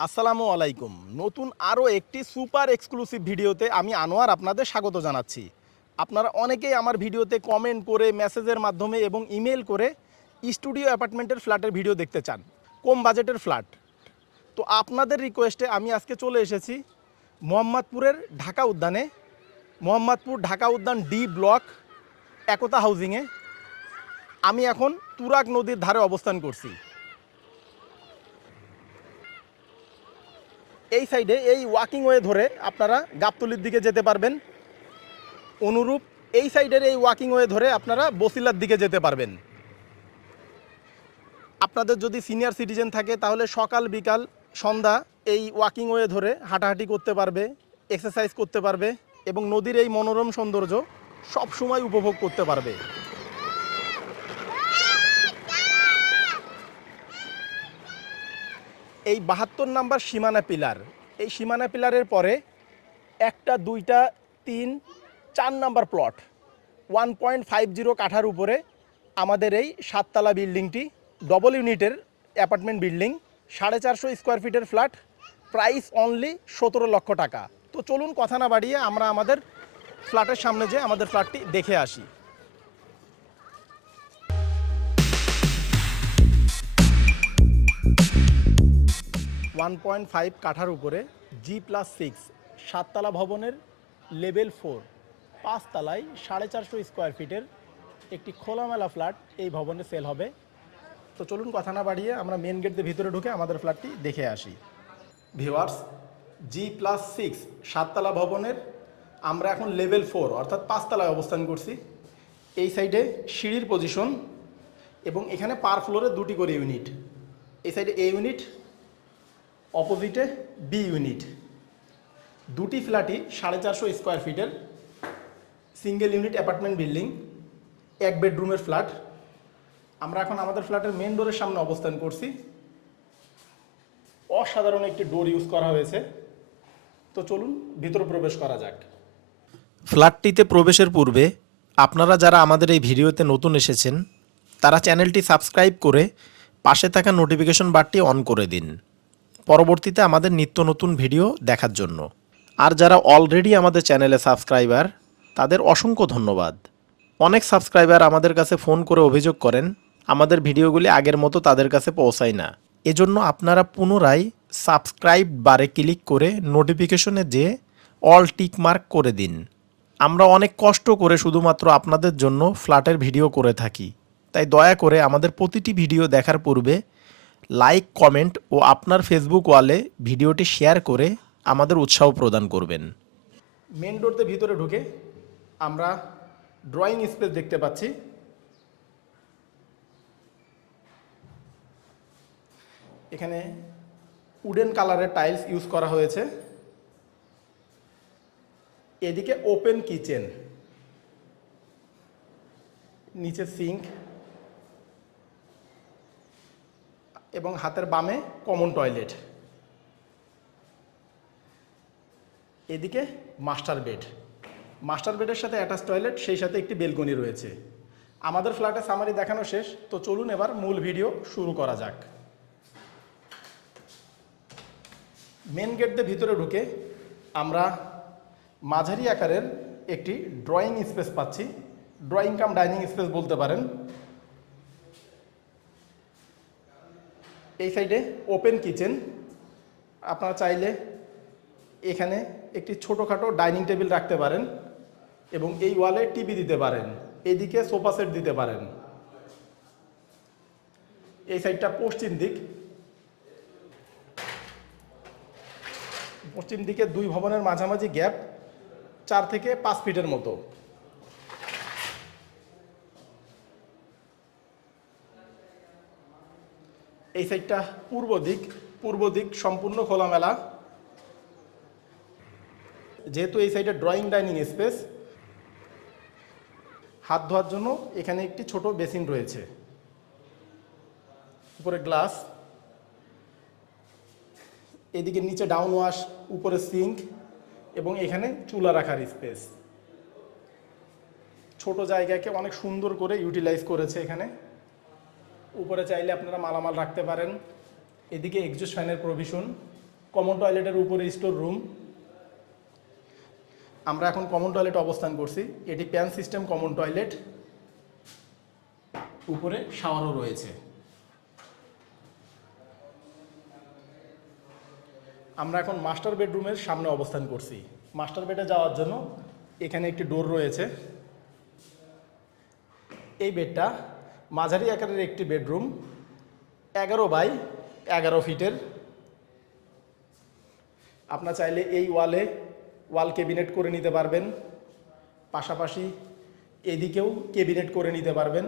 আসসালামু আলাইকুম। নতুন আরও একটি সুপার এক্সক্লুসিভ ভিডিওতে আমি আনোয়ার আপনাদের স্বাগত জানাচ্ছি। আপনারা অনেকেই আমার ভিডিওতে কমেন্ট করে, মেসেজের মাধ্যমে এবং ইমেল করে স্টুডিও অ্যাপার্টমেন্টের ফ্ল্যাটের ভিডিও দেখতে চান, কম বাজেটের ফ্ল্যাট। তো আপনাদের রিকোয়েস্টে আমি আজকে চলে এসেছি মোহাম্মদপুরের ঢাকা উদ্যানে, মোহাম্মদপুর ঢাকা উদ্যান ডি ব্লক একতা হাউজিংয়ে। আমি এখন তুরাগ নদীর ধারে অবস্থান করছি। এই সাইডে এই ওয়াকিং ওয়ে ধরে আপনারা গাবতলির দিকে যেতে পারবেন। অনুরূপ এই সাইডের এই ওয়াকিং ওয়ে ধরে আপনারা বসিলার দিকে যেতে পারবেন। আপনাদের যদি সিনিয়র সিটিজেন থাকে তাহলে সকাল বিকাল সন্ধ্যা এই ওয়াকিং ওয়ে ধরে হাঁটাহাঁটি করতে পারবে, এক্সারসাইজ করতে পারবে এবং নদীর এই মনোরম সৌন্দর্য সব সময় উপভোগ করতে পারবে। এই 72 নাম্বার সীমানা পিলার, এই সীমানা পিলারের পরে একটা, দুইটা, 3, 4 নাম্বার প্লট 1.50 কাঠার উপরে আমাদের এই 7তলা বিল্ডিংটি ডবল ইউনিটের অ্যাপার্টমেন্ট বিল্ডিং, 450 স্কোয়ার ফিটের ফ্ল্যাট, প্রাইস অনলি 17 লক্ষ টাকা। তো চলুন কথা না বাড়িয়ে আমরা আমাদের ফ্ল্যাটের সামনে যে আমাদের ফ্ল্যাটটি দেখে আসি। 1.5 কাঠার উপরে G+6 7তলা ভবনের লেভেল 4 5 তলায় 450 স্কোয়ার ফিটের একটি খোলামেলা ফ্ল্যাট এই ভবনে সেল হবে। তো চলুন কথা না বাড়িয়ে আমরা মেন গেট দিয়ে ভিতরে ঢুকে আমাদের ফ্ল্যাটটি দেখে আসি। ভিউয়ার্স, G+6 7তলা ভবনের আমরা এখন লেভেল 4 অর্থাৎ 5 তলায় অবস্থান করছি। এই সাইডে সিঁড়ির পজিশন এবং এখানে পার ফ্লোরে 2টি করে ইউনিট। এই সাইডে এ ইউনিট, অপোজিটে বি ইউনিট। দুটি ফ্ল্যাটই 450 স্কোয়ার ফিটের সিঙ্গেল ইউনিট অ্যাপার্টমেন্ট বিল্ডিং, 1 বেডরুমের ফ্ল্যাট। আমরা এখন আমাদের ফ্ল্যাটের মেন ডোরের সামনে অবস্থান করছি। অসাধারণ একটি ডোর ইউজ করা হয়েছে। তো চলুন ভিতরে প্রবেশ করা যাক। ফ্ল্যাটটিতে প্রবেশের পূর্বে আপনারা যারা আমাদের এই ভিডিওতে নতুন এসেছেন তারা চ্যানেলটি সাবস্ক্রাইব করে পাশে থাকা নোটিফিকেশন বারটি অন করে দিন, পরবর্তীতে আমাদের নিত্য নতুন ভিডিও দেখার জন্য। আর যারা অলরেডি আমাদের চ্যানেলে সাবস্ক্রাইবার তাদের অসংখ্য ধন্যবাদ। অনেক সাবস্ক্রাইবার আমাদের কাছে ফোন করে অভিযোগ করেন আমাদের ভিডিওগুলি আগের মতো তাদের কাছে পৌঁছায় না। এজন্য আপনারা পুনরায় সাবস্ক্রাইব বারে ক্লিক করে নোটিফিকেশনে যেয়ে অল টিক মার্ক করে দিন। আমরা অনেক কষ্ট করে শুধুমাত্র আপনাদের জন্য ফ্ল্যাটের ভিডিও করে থাকি, তাই দয়া করে আমাদের প্রতিটি ভিডিও দেখার পূর্বে লাইক, কমেন্ট ও আপনার ফেসবুক ওয়ালে ভিডিওটি শেয়ার করে আমাদের উৎসাহ প্রদান করবেন। মেন ডোরতে ভিতরে ঢুকে আমরা ড্রয়িং স্পেস দেখতে পাচ্ছি। এখানে উডেন কালারের টাইলস ইউজ করা হয়েছে। এদিকে ওপেন কিচেন, নিচে সিঙ্ক এবং হাতের বামে কমন টয়লেট। এদিকে মাস্টার বেড, মাস্টার বেডের সাথে অ্যাটাচ টয়লেট, সেই সাথে একটি বেলকনি রয়েছে। আমাদের ফ্ল্যাটে সামারি দেখানো শেষ। তো চলুন এবার মূল ভিডিও শুরু করা যাক। মেন গেট দিয়ে ভিতরে ঢুকে আমরা মাঝারি আকারের একটি ড্রয়িং স্পেস পাচ্ছি, ড্রয়িং কাম ডাইনিং স্পেস বলতে পারেন। এই সাইডে ওপেন কিচেন, আপনারা চাইলে এখানে একটি ছোটোখাটো ডাইনিং টেবিল রাখতে পারেন এবং এই ওয়ালে টিভি দিতে পারেন, এদিকে সোফা সেট দিতে পারেন। এই সাইডটা পশ্চিম দিক, পশ্চিম দিকে দুই ভবনের মাঝামাঝি গ্যাপ 4 থেকে 5 ফিটের মতো। এই সাইডটা পূর্ব দিক, পূর্ব দিক সম্পূর্ণ খোলামেলা। যেহেতু এই সাইডে ড্রয়িং ডাইনিং স্পেস, হাত ধোয়ার জন্য এখানে একটি ছোট বেসিন রয়েছে, উপরে গ্লাস। এদিকে নিচে ডাউন ওয়াশ, উপরে সিঙ্ক এবং এখানে চুলা রাখার স্পেস। ছোট জায়গাকে অনেক সুন্দর করে ইউটিলাইজ করেছে এখানে। উপরে চাইলে আপনারা মালামাল রাখতে পারেন। এদিকে এক্সজস্ট ফ্যানের প্রভিশন, কমন টয়লেটের উপরে স্টোর রুম। আমরা এখন কমন টয়লেট অবস্থান করছি। এটি প্যান সিস্টেম কমন টয়লেট, উপরে শাওয়ারও রয়েছে। আমরা এখন মাস্টার বেডরুমের সামনে অবস্থান করছি। মাস্টার বেডে যাওয়ার জন্য এখানে একটি ডোর রয়েছে। এই বেডটা মাঝারি আকারের একটি বেডরুম, 11 বাই 11 ফিটের। আপনার চাইলে এই ওয়াল ক্যাবিনেট করে নিতে পারবেন, পাশাপাশি এদিকেও ক্যাবিনেট করে নিতে পারবেন।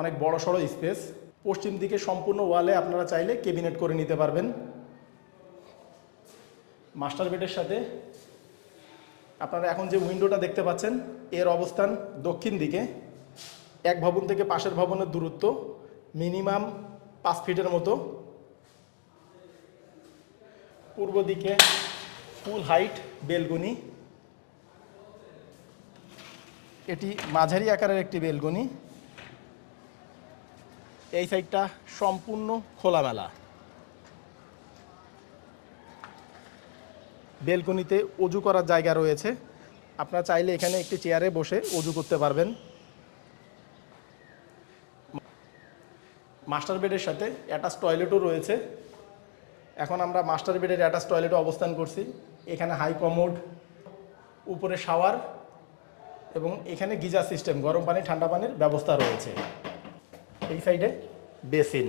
অনেক বড় সড়ো স্পেস। পশ্চিম দিকে সম্পূর্ণ ওয়ালে আপনারা চাইলে ক্যাবিনেট করে নিতে পারবেন। মাস্টার বেডের সাথে আপনারা এখন যে উইন্ডোটা দেখতে পাচ্ছেন, এর অবস্থান দক্ষিণ দিকে। এক ভবন থেকে পাশের ভবনের দূরত্ব মিনিমাম 5 ফিটের মতো। পূর্ব দিকে ফুল হাইট বেলকনি। এটি মাঝারি আকারের একটি বেলকনি। এই সাইডটা সম্পূর্ণ খোলামেলা। বেলকনিতে অজু করার জায়গা রয়েছে। আপনারা চাইলে এখানে একটি চেয়ারে বসে অজু করতে পারবেন। মাস্টার বেডের সাথে অ্যাটাচ টয়লেটও রয়েছে। এখন আমরা মাস্টার বেডের অ্যাটাচ টয়লেটে অবস্থান করছি। এখানে হাই কমোড, উপরে শাওয়ার এবং এখানে গিজার সিস্টেম, গরম পানি ঠান্ডা পানির ব্যবস্থা রয়েছে। এই সাইডে বেসিন।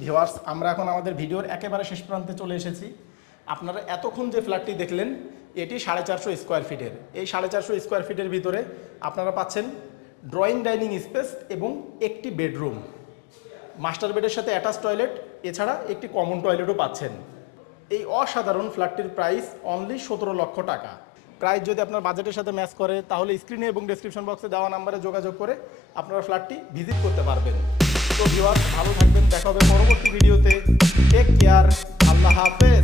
ভিউয়ার্স, আমরা এখন আমাদের ভিডিওর একেবারে শেষ প্রান্তে চলে এসেছি। আপনারা এতক্ষণ যে ফ্ল্যাটটি দেখলেন, এটি 450 স্কোয়ার ফিটের। এই 450 স্কোয়ার ফিটের ভিতরে আপনারা পাচ্ছেন ড্রয়িং ডাইনিং স্পেস এবং একটি বেডরুম, মাস্টার বেডের সাথে অ্যাটাচ টয়লেট, এছাড়া একটি কমন টয়লেটও পাচ্ছেন। এই অসাধারণ ফ্ল্যাটটির প্রাইস অনলি 17 লক্ষ টাকা। প্রাইস যদি আপনার বাজেটের সাথে ম্যাচ করে, তাহলে স্ক্রিনে এবং ডেসক্রিপশন বক্সে দেওয়া নাম্বারে যোগাযোগ করে আপনারা ফ্ল্যাটটি ভিজিট করতে পারবেন। তো ভিউয়ার্স, ভালো থাকবেন, দেখা হবে পরবর্তী ভিডিওতে। টেক কেয়ার, আল্লাহ হাফেজ।